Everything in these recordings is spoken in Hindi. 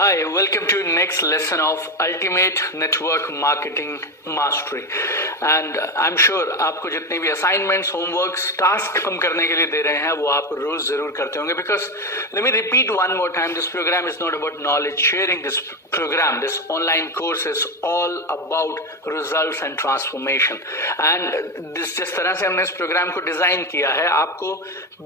Hi, welcome to next lesson of Ultimate Network Marketing Mastery. And I'm sure आपको जितने भी assignments, homeworks, tasks हम करने के लिए दे रहे हैं वो आप रोज जरूर करते होंगे. Because let me repeat one more time, this program is not about knowledge sharing. This program, this online course is all about results and transformation. And जिस तरह से हमने इस प्रोग्राम को डिजाइन किया है, आपको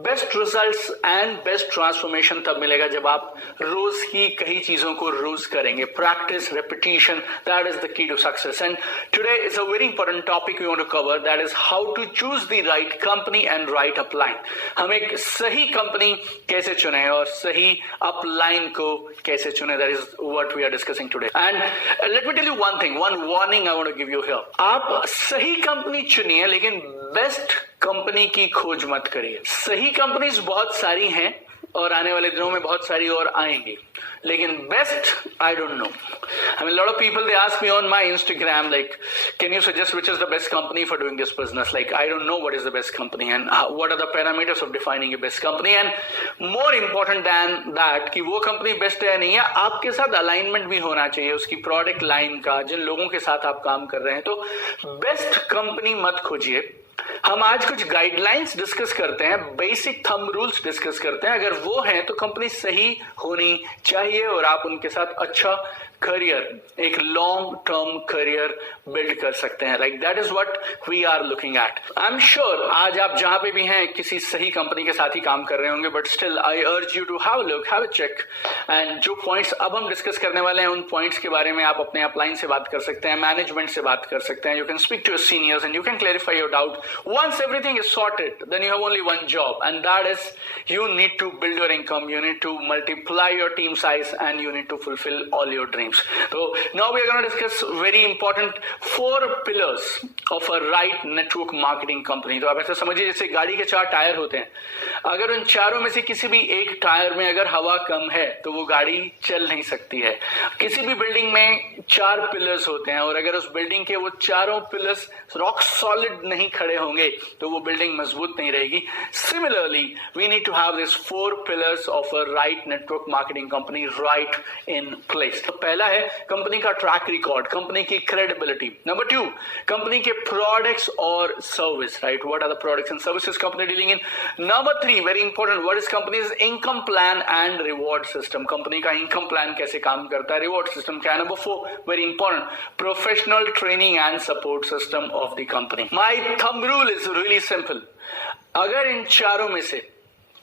best results and best transformation तब मिलेगा जब आप रोज की कई चीजों को रोज करेंगे. Practice, repetition, that is the key to success. And today is a very important topic we want to cover, that is how to choose the right company and right upline. हम एक सही कंपनी कैसे चुने और सही अपलाइन को कैसे चुने, that is what we are discussing today. And let me tell you one thing, one warning I want to give you here. आप सही कंपनी चुनिए लेकिन बेस्ट कंपनी की खोज मत करिए. सही कंपनीज बहुत सारी हैं और आने वाले दिनों में बहुत सारी और आएंगी, लेकिन best I don't know. I mean, a lot of people, they ask me on my Instagram, like, can you suggest which is the best company for doing this business? Like, I don't know what is the best company and what are the parameters of defining a best company. And more important than that, कि वो company best है या नहीं है, आपके साथ alignment भी होना चाहिए उसकी product line का, जिन लोगों के साथ आप काम कर रहे हैं. तो best company मत खोजिए. हम आज कुछ गाइडलाइंस डिस्कस करते हैं, बेसिक थंब रूल्स डिस्कस करते हैं. अगर वो हैं तो कंपनी सही होनी चाहिए और आप उनके साथ अच्छा करियर, एक लॉन्ग टर्म करियर बिल्ड कर सकते हैं. Like that is what we are looking at. I am sure आज आप जहां पे भी हैं किसी सही कंपनी के साथ ही काम कर रहे होंगे, but still I urge you to have a look, have a check. And जो पॉइंट्स अब हम डिस्कस करने वाले हैं उन पॉइंट्स के बारे में आप अपने अपलाइन से बात कर सकते हैं, मैनेजमेंट से बात कर सकते हैं. You can speak to your seniors and you can clarify your doubt. Once everything is sorted, then you have only one job, and that is you need to build your income, you need to multiply your team size, and you need to fulfill all your dreams. So now we are going to discuss very important 4 pillars of a right network marketing company. तो आप ऐसा समझिए जैसे गाड़ी के 4 टायर होते हैं. अगर उन चारों में से किसी भी एक टायर में अगर हवा कम है तो वो गाड़ी चल नहीं सकती है. किसी भी बिल्डिंग में 4 पिलर्स होते हैं और अगर उस बिल्डिंग के वो चारों पिलर्स रॉक सॉलिड नहीं खड़े होंगे तो वो बिल्डिंग मजबूत नहीं रहेगी. Similarly we need to have this 4 pillars of a right network marketing company right in place. तो पहला है कंपनी का ट्रैक रिकॉर्ड, कंपनी की क्रेडिबिलिटी. नंबर 2, कंपनी के प्रोडक्ट्स और service. Right, what are the products and services company dealing in. Number 3, very important, what is company's income plan and reward system. Company का इनकम प्लान कैसे काम करता है, रिवॉर्ड सिस्टम क्या है. Number 4, very important, professional training and support system of the company. My thumb rule is really simple. अगर इन चारों में से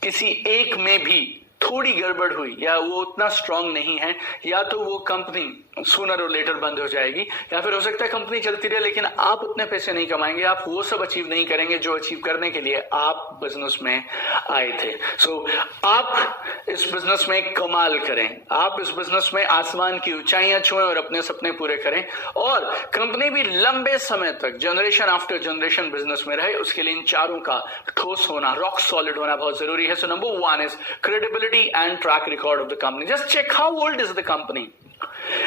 किसी एक में भी थोड़ी गड़बड़ हुई या वो उतना स्ट्रांग नहीं है, या तो वो कंपनी सूनर और लेटर बंद हो जाएगी, या फिर हो सकता है कंपनी चलती रहे लेकिन आप उतने पैसे नहीं कमाएंगे, आप वो सब अचीव नहीं करेंगे जो अचीव करने के लिए आप बिजनेस में आए थे. सो आप इस बिजनेस में कमाल करें, आप इस बिजनेस में आसमान की ऊंचाइयां छुएं और अपने सपने पूरे करें, और कंपनी भी लंबे समय तक जनरेशन आफ्टर जनरेशन बिजनेस में रहे. उसके लिए इन चारों का ठोस होना, रॉक सॉलिड होना बहुत जरूरी है. So number 1 is credibility and track record of the company. Just check how old is the company.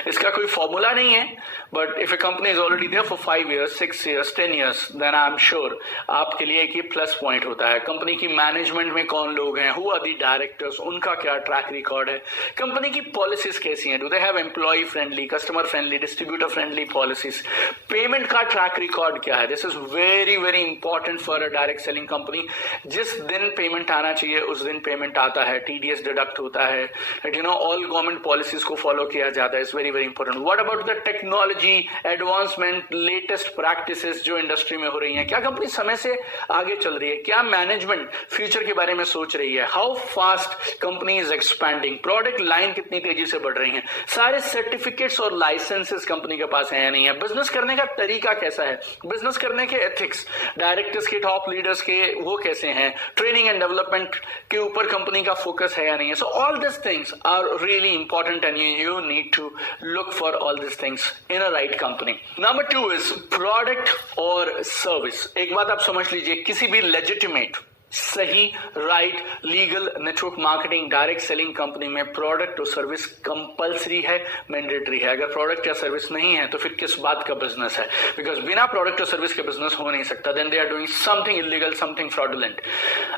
इसका कोई फॉर्मूला नहीं है, but if a company is already there for 5 years, 6 years, 10 years, then I am sure आपके लिए एक ये प्लस पॉइंट होता है. कंपनी की मैनेजमेंट में कौन लोग हैं, हु आर द डायरेक्टर्स, उनका क्या ट्रैक रिकॉर्ड है, कंपनी की पॉलिसीज कैसी हैं, do they have employ friendly, customer friendly, distributor friendly policies, payment का ट्रैक रिकॉर्ड क्या है. This is very very important for a direct selling company. जिस दिन पेमेंट आना चाहिए उस दिन पेमेंट आता है, टीडीएस डिडक्ट होता है, you know, all government policies को फॉलो किया जाता है. It's very very important. What about the technology advancement, latest practices जो इंडस्ट्री में हो रही हैं, क्या कंपनी समय से आगे चल रही है, क्या मैनेजमेंट फ्यूचर के बारे में सोच रही है, how fast company is expanding, product line कितनी तेजी से बढ़ रही है, सारे सर्टिफिकेट्स और लाइसेंसेस कंपनी के पास है या नहीं है, बिजनेस करने का तरीका कैसा है, बिजनेस करने के एथिक्स, डायरेक्टर्स के, टॉप लीडर्स के वो कैसे हैं, ट्रेनिंग एंड डेवलपमेंट के ऊपर कंपनी का फोकस है या नहीं है. So all this things are really important and you need to look for all these things in a right company. Number 2 is product और service. एक बात आप समझ लीजिए, किसी भी legitimate सही right legal network marketing direct selling company में प्रोडक्ट और सर्विस कंपलसरी है, मैंडेटरी है। अगर प्रोडक्ट या सर्विस नहीं है तो फिर किस बात का बिजनेस है? बिकॉज बिना प्रोडक्ट और सर्विस के बिजनेस हो नहीं सकता। Then they are doing something illegal, something fraudulent.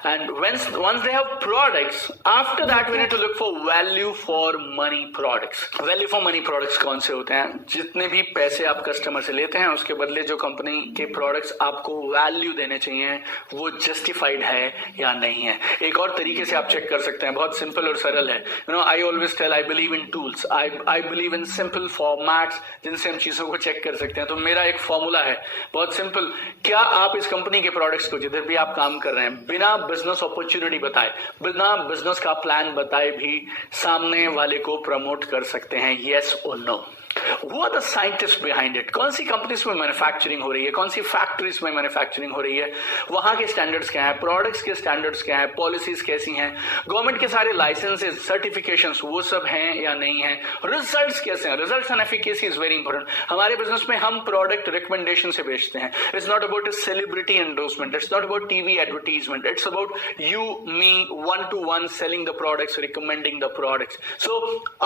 And once they have products, after that we need to look for value for money products. Value for money products कौन से होते हैं? जितने भी पैसे आप कस्टमर से लेते हैं उसके बदले जो कंपनी के प्रोडक्ट्स आपको वैल्यू देने चाहिए वो जस्टिफाइड है या नहीं है। एक और तरीके से आप चेक कर सकते हैं, बहुत सिंपल और सरल है। I always tell I believe in tools, I believe in simple formats जिनसे हम चीजों को चेक कर सकते हैं। तो मेरा एक फॉर्मूला है बहुत सिंपल, क्या आप इस कंपनी के प्रोडक्ट्स को जिधर भी आप काम कर रहे हैं बिना बिजनेस अपॉर्चुनिटी बताए, बिना बिजनेस का प्लान बताए भी सामने वाले को प्रमोट कर सकते हैं? यस और no? Who are the scientists behind it? कौन सी कंपनीज में मैन्युफैक्चरिंग हो रही है, कौन सी फैक्ट्रीज में मैन्युफैक्चरिंग हो रही है, वहां के स्टैंडर्ड्स क्या है, प्रोडक्ट्स के स्टैंडर्ड्स क्या है, पॉलिसीज कैसी हैं, गवर्नमेंट के सारे लाइसेंसेज सर्टिफिकेशंस वो सब हैं या नहीं है, रिजल्ट्स कैसे हैं, results and efficacy is very important. हमारे बिजनेस में हम प्रोडक्ट रिकमेंडेशन से बेचते हैं। It's not about a celebrity endorsement, it's not about TV advertisement, it's about you me one to one selling the products, recommending the products. So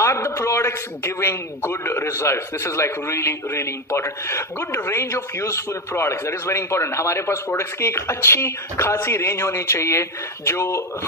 are the products giving good results? This is like really important. Good range of useful products, that is very important. हमारे पास प्रोडक्ट्स की एक अच्छी खासी रेंज होनी चाहिए जो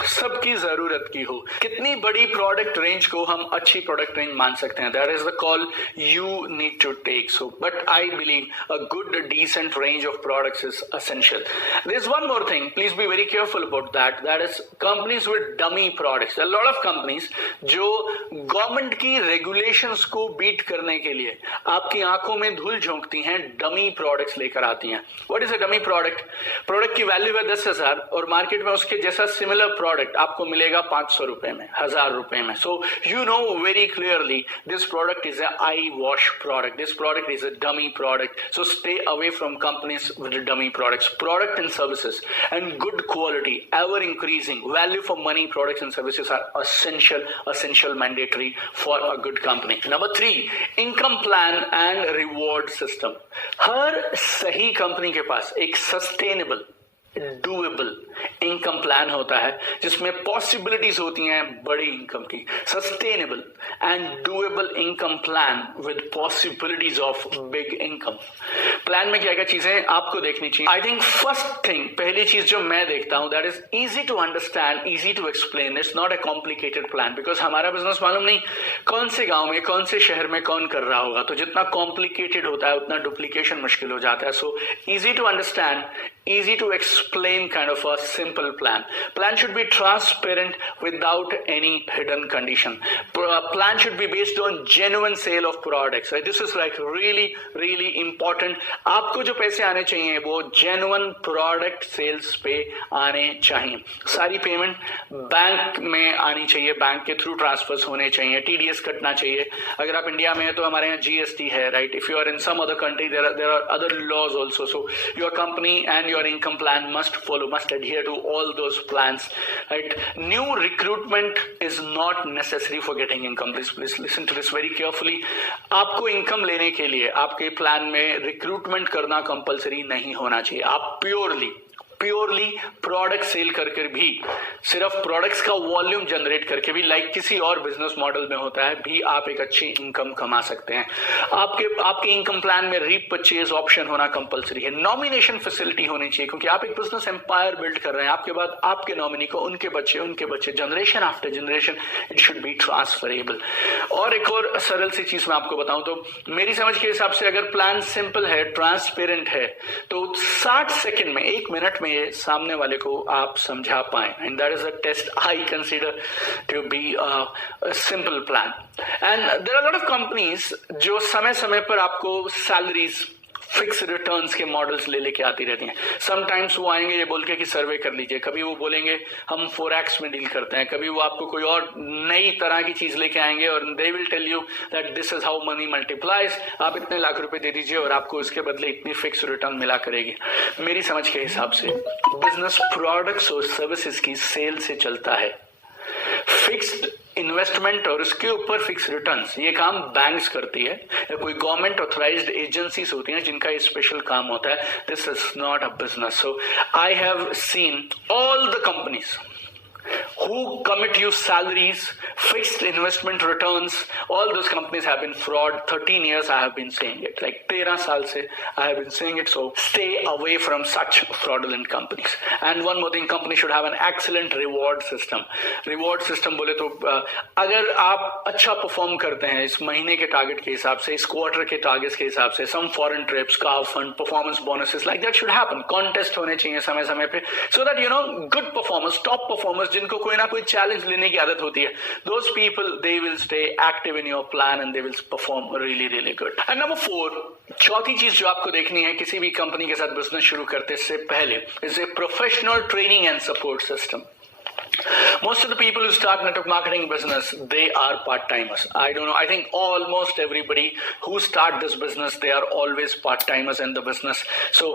सबकी जरूरत की हो। कितनी बड़ी प्रोडक्ट रेंज को हम अच्छी प्रोडक्ट रेंज मान सकते हैं? That is the call you need to take. So but I believe a good decent range of products is essential. There's one more thing, please be very careful about that. That is companies with dummy products. There are a lot of companies जो गवर्नमेंट की रेगुलेशंस को बीट करने के लिए आपकी आंखों में धूल झोंकती हैं, डमी प्रोडक्ट्स लेकर आती हैं। What is a dummy product? Product की वैल्यू है 10,000 और मार्केट में उसके जैसा सिमिलर प्रोडक्ट आपको मिलेगा 500 रुपए में, 1000 रुपए में। So you know very clearly this product is a eye wash product, this product is a dummy product. So stay away from companies with dummy products. Product and services and good quality, ever increasing value for money products and services are essential mandatory for a good company. Number 3, income plan and reward system. हर सही कंपनी के पास एक सस्टेनेबल डूएबल इनकम प्लान होता है जिसमें पॉसिबिलिटीज होती हैं बड़ी इनकम की। Sustainable and doable income plan with possibilities of big income. Plan में क्या क्या चीजें आपको देखनी चाहिए? आई थिंक फर्स्ट थिंग, पहली चीज जो मैं देखता हूं, that is easy to understand, easy to explain. It's not a complicated plan, because हमारा बिजनेस मालूम नहीं कौन से गांव में कौन से शहर में कौन कर रहा होगा, तो जितना कॉम्प्लिकेटेड होता है उतना डुप्लीकेशन मुश्किल हो जाता है। So easy to understand, easy to explain kind of a simple plan. Plan should be transparent without any hidden condition. Plan should be based on genuine sale of products. Right? This is like really important. आपको जो पैसे आने चाहिए वो genuine product sales पे आने चाहिए। सारी पेमेंट बैंक में आनी चाहिए, बैंक के थ्रू ट्रांसफर्स होने चाहिए, TDS कटना चाहिए। अगर आप इंडिया में है तो हमारे यहाँ GST है, right? If you are in some other country there are other laws also. So your company and your income plan must adhere to all those plans, right? New recruitment is not necessary for getting income. Please listen to this very carefully. आपको इनकम लेने के लिए आपके प्लान में रिक्रूटमेंट करना कंपलसरी नहीं होना चाहिए। आप प्योरली प्रोडक्ट सेल करके भी, सिर्फ प्रोडक्ट्स का वॉल्यूम जनरेट करके भी, लाइक किसी और बिजनेस मॉडल में होता है, भी आप एक अच्छी इनकम कमा सकते हैं। आपके इनकम प्लान में रीपरचेज ऑप्शन होना कंपलसरी है। नॉमिनेशन फैसिलिटी होनी चाहिए, क्योंकि आप एक बिजनेस एम्पायर बिल्ड कर रहे हैं। आपके बाद आपके नॉमिनी को उनके बच्चे generation after generation it should be transferable. और एक और सरल सी चीज मैं आपको बताऊं तो मेरी समझ के हिसाब से अगर प्लान सिंपल है, ट्रांसपेरेंट है, तो 60 सेकेंड में, 1 मिनट में ये सामने वाले को आप समझा पाए। And that is a test I consider to be a simple plan. And there are lot of companies जो समय समय पर आपको सैलरीज, फिक्स रिटर्न्स के मॉडल्स लेके आती रहती हैं। समटाइम्स वो आएंगे ये बोल के कि सर्वे कर लीजिए, कभी वो बोलेंगे हम फोरेक्स में डील करते हैं, कभी वो आपको कोई और नई तरह की चीज लेके आएंगे और they will tell you that this is how money multiplies. आप इतने लाख रुपए दे दीजिए और आपको इसके बदले इतनी फिक्स रिटर्न मिला करेगी। मेरी समझ के हिसाब से बिजनेस प्रोडक्ट्स और सर्विसेज की सेल से चलता है। फिक्स्ड इन्वेस्टमेंट और उसके ऊपर फिक्स रिटर्न्स, ये काम बैंक्स करती है या कोई गवर्नमेंट ऑथराइज्ड एजेंसीज होती हैं जिनका ये स्पेशल काम होता है. This is not a business. So I have seen all the companies who commit you salaries, fixed investment returns, all those companies have been fraud. 13 years I have been saying it, like 13 saal se I have been saying it. So stay away from such fraudulent companies. And one more thing, company should have an excellent reward system. Reward system बोले तो अगर आप अच्छा परफॉर्म करते हैं इस महीने के टारगेट के हिसाब से, इस क्वार्टर के टारगेट्स के हिसाब से, some foreign trips, car fund, performance bonuses, like that should happen. Contest होने चाहिए समय समय पे, so that you know good performers, top performers जिनको कोई ना कोई चैलेंज लेने की आदत होती है, those people they will stay active in your plan and they will perform really really good. And number 4, चौथी चीज जो आपको देखनी है किसी भी कंपनी के साथ बिजनेस शुरू करते से पहले, is a professional training and support system. Most of the people who start network marketing business, they are part-timers. I don't know, I think almost everybody who start this business, they are always part-timers in the business. So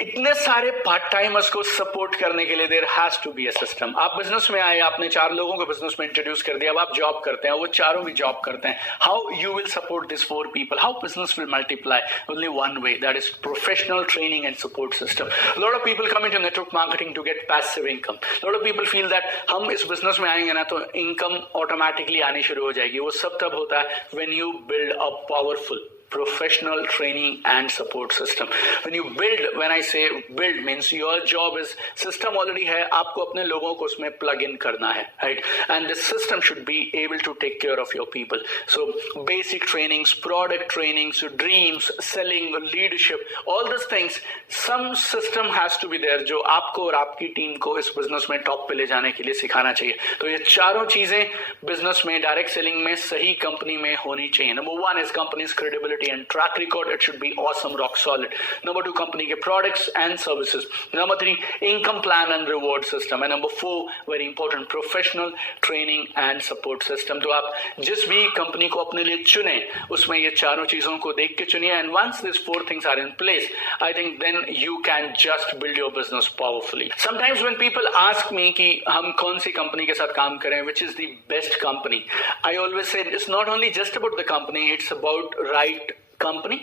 इतने सारे पार्ट टाइमर्स को सपोर्ट करने के लिए there has to be a system. आप बिजनेस में आए, आपने 4 लोगों को बिजनेस में इंट्रोड्यूस कर दिया, अब आप जॉब करते हैं, वो चारों भी जॉब करते हैं. How you will support this 4 people, how business will multiply? Only one way, that is professional training and support system. Lot of people come into network marketing to get passive income. Lot of people feel that हम इस बिजनेस में आएंगे ना तो इनकम ऑटोमेटिकली आनी शुरू हो जाएगी. वो सब तब होता है when you build a powerful professional training and support system. When you build, when I say build means your job is system already है, आपको अपने लोगों को उसमें plug in करना है, right? And the system should be able to take care of your people. So basic trainings, product trainings, dreams, selling, leadership, all these things, some system has to be there जो आपको और आपकी टीम को इस बिजनेस में टॉप पे ले जाने के लिए सिखाना चाहिए. तो ये चारों चीजें बिजनेस में, डायरेक्ट सेलिंग में, सही कंपनी में होनी चाहिए. Number 1 is company's credibility and track record. It should be awesome, rock solid. Number 2, company के products and services. Number 3, income plan and reward system. And number 4, very important, professional training and support system. तो आप जिस भी कंपनी को अपने लिए चुने उसमें ये चारों चीजों को देख के चुनिए. And once these 4 things are in place, I think then you can just build your business powerfully. Sometimes when people ask me कि हम कौन सी कंपनी के साथ काम करें, which is the best company, I always say it's not only just about the company, it's about right company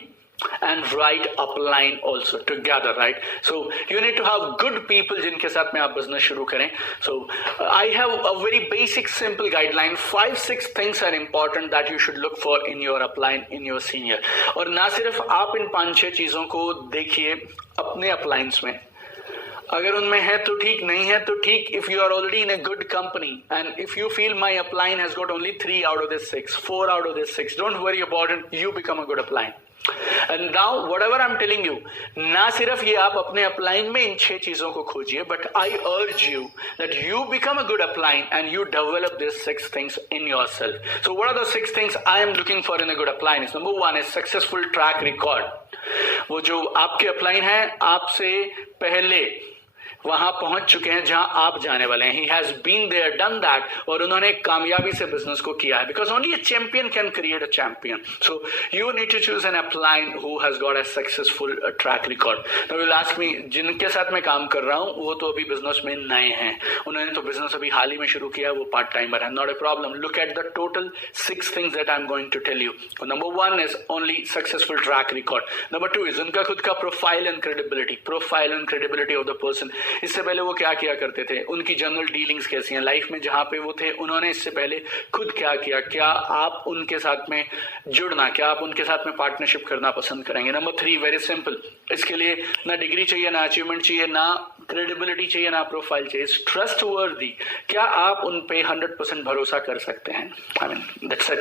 and right upline also together, right? So you need to have good people जिनके साथ में आप बिजनेस शुरू करें. So I have a very basic simple guideline. 5-6 things are important that you should look for in your upline, in your senior. और ना सिर्फ आप इन 5-6 चीजों को देखिए अपने अपलाइंस में, अगर उनमें है तो ठीक, नहीं है तो ठीक. If you are already in a good company and if you feel my upline has got only 3 out of this 6, 4 out of this 6, don't worry about it, you become a good upline. And now whatever I'm telling you, ना सिर्फ ये आप अपने अपलाइन में इन 6 चीजों को खोजिए, but I urge you that you become a good upline and you develop these 6 things in yourself. So what are the 6 things I am looking for in a good upline? Is number 1 is successful track record. वो जो आपके अपलाइन है आपसे पहले वहां पहुंच चुके हैं जहां आप जाने वाले हैं. He has been there, done that, और उन्होंने कामयाबी से बिजनेस को किया है. Because only a champion can create a champion. So you need to choose an upline who has got a successful track record. Now you will ask me, जिनके साथ मैं काम कर रहा हूं वो तो अभी बिजनेस में नए हैं, उन्होंने तो बिजनेस अभी हाल ही में शुरू किया, वो पार्ट टाइमर है. Not a problem. Look at the total 6 things that I'm going to tell you. Number 1 is only successful track record. Number 2 is उनका खुद का profile and credibility. Profile and credibility of the person. इससे पहले वो क्या किया करते थे, उनकी जनरल डीलिंग्स कैसी हैं लाइफ में, जहां पे वो थे उन्होंने इससे पहले खुद क्या किया, क्या आप उनके साथ में जुड़ना, क्या आप उनके साथ में पार्टनरशिप करना पसंद करेंगे. नंबर 3, वेरी सिंपल, इसके लिए ना डिग्री चाहिए, ना अचीवमेंट चाहिए, ना क्रेडिबिलिटी चाहिए, ना प्रोफाइल चाहिए. ट्रस्ट वर्दी, क्या आप उन पे 100% भरोसा कर सकते हैं. I mean that's it.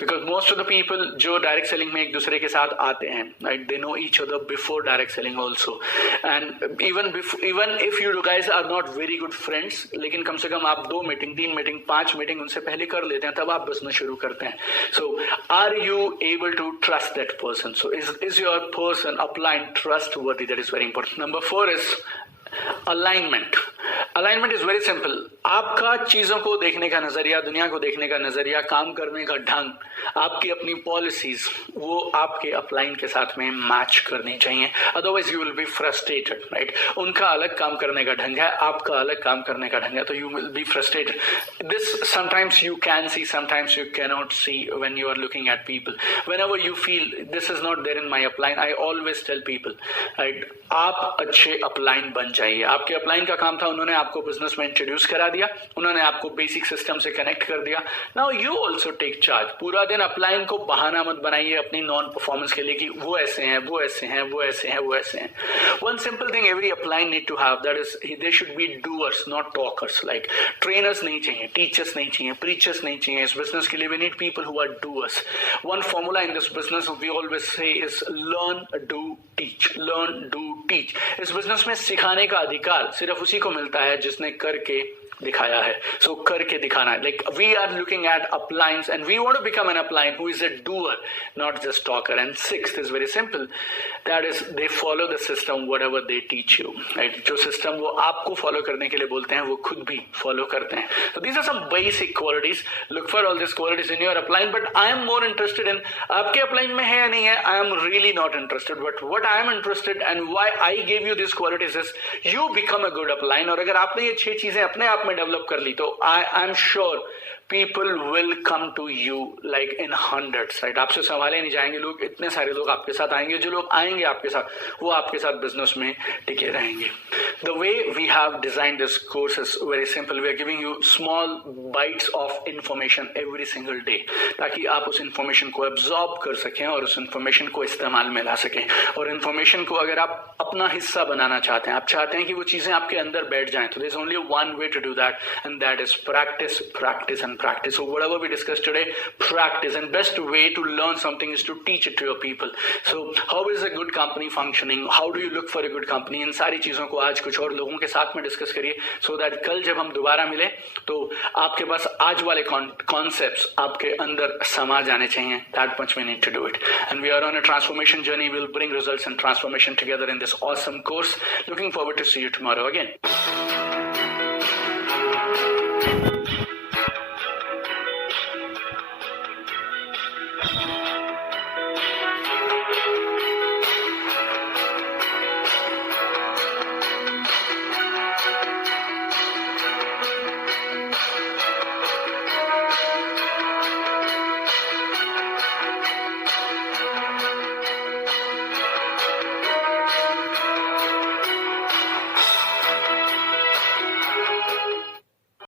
Because most of the people जो डायरेक्ट सेलिंग में एक दूसरे के साथ आते हैं, right, they know each other before direct selling also. And even if you guys are not very good friends, लेकिन कम से कम आप 2 मीटिंग, 3 मीटिंग, 5 मीटिंग उनसे पहले कर लेते हैं, तब आप बिजनेस शुरू करते हैं. So are you able to trust that person? So is your person upline trustworthy? That is very important. Number 4 is alignment. Alignment is very simple. आपका चीजों को देखने का नजरिया, दुनिया को देखने का नजरिया, काम करने का ढंग, आपकी अपनी पॉलिसीज, वो आपके अपलाइन के साथ में मैच करनी चाहिए, otherwise you will be frustrated, right? उनका अलग काम करने का ढंग है, आपका अलग काम करने का ढंग है, तो you will be frustrated. This sometimes you can see, sometimes you cannot see when you are looking at people. Whenever you feel this is not there in my upline, I always tell people, right, आप अच्छे अपलाइन बन जाइए. आपके अपलाइन का काम था, उन्होंने आपको बिजनेस में इंट्रोड्यूस करा दिया, उन्होंने आपको बेसिक सिस्टम से कनेक्ट कर दिया. Now you also take charge. पूरा दिन अपलाइन को बहाना मत बनाइए अपनी नॉन परफॉर्मेंस के लिए कि वो ऐसे हैं, वो ऐसे हैं, वो ऐसे हैं, वो ऐसे हैं. One simple thing every upline need to have, that is they should be doers, not talkers. Like trainers नहीं चाहिए, टीचर्स नहीं चाहिए, preachers नहीं चाहिए. इस बिजनेस के लिए we need people who are doers. One formula in this business we always say is learn, do, teach. Learn, do, teach. इस बिजनेस में सिखाने का अधिकार सिर्फ उसी को मिलता है जिसने करके दिखाया है. सो करके दिखाना है. Like we are looking at uplines and we want to become an upline who is a doer, not just talker. And sixth is very simple, that is they follow the system whatever they teach you, right? जो सिस्टम वो आपको फॉलो करने के लिए बोलते हैं वो खुद भी फॉलो करते हैं. So these are some basic qualities. Look for all these qualities in your upline. But I am more interested in आपके upline में है या नहीं है. I am really not interested. But what I am interested and why I gave you these qualities is you become a good upline. और अगर आपने ये 6 चीजें अपने आप में डेवलप कर ली तो I am sure people will come to you like in hundreds, right? आपसे संभाले नहीं जाएंगे लोग. इतने सारे लोग आपके साथ आएंगे. जो लोग आएंगे आपके साथ वो आपके साथ बिजनेस में टिके रहेंगे. The way we have designed this course is very simple. We are giving you small bites of information every single day ताकि आप उस information को absorb कर सकें और उस information को इस्तेमाल में ला सकें. और information को अगर आप अपना हिस्सा बनाना चाहते हैं, आप चाहते हैं कि वो चीजें आपके अंदर बैठ जाएं, तो there is only one way to do that, and that is practice, practice and practice. So whatever we discussed today, practice, and best way to learn something is to teach it to your people. So how is a good company functioning? How do you look for a good company? इन सारी चीजों को आज कुछ और लोगों के साथ में डिस्कस करिए, so that कल जब हम दोबारा मिले तो आपके पास आज वाले कॉन्सेप्ट्स आपके अंदर समा जाने चाहिए. That much we need to do it. And we are on a transformation journey. We'll bring results and transformation together in this awesome course. Looking forward to see you tomorrow again.